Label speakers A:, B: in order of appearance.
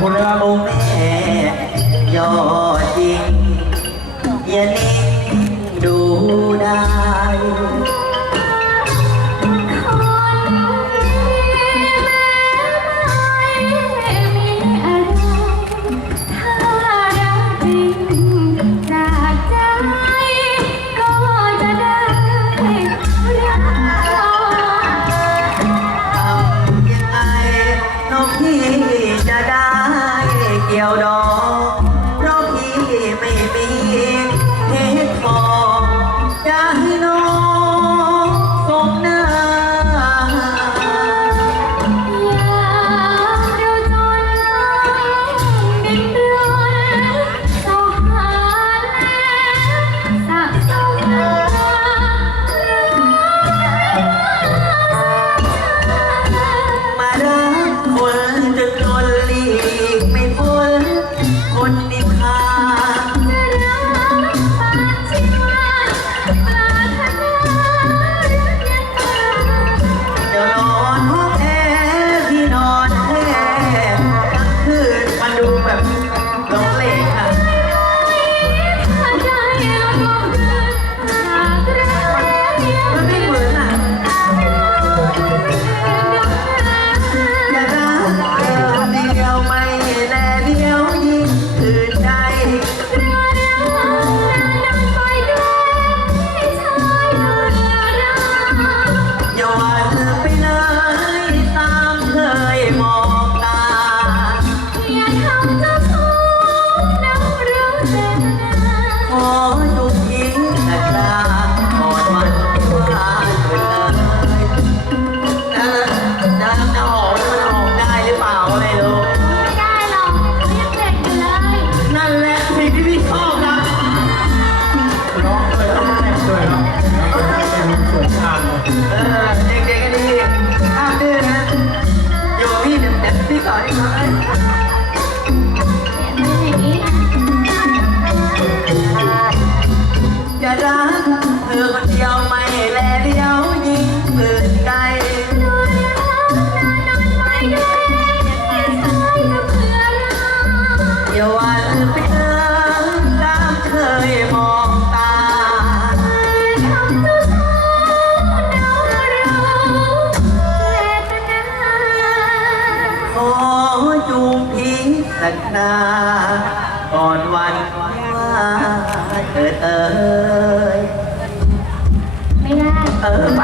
A: คุณพระ
B: องค์แม่ยอดจริง อย่านิ่งดูได้ สอรั้เลอย่ารักเธอคนเดียวไหม น้า ก่อน
A: วันว่าเกิ
B: ดเอ่ยไม่ได้ เออไป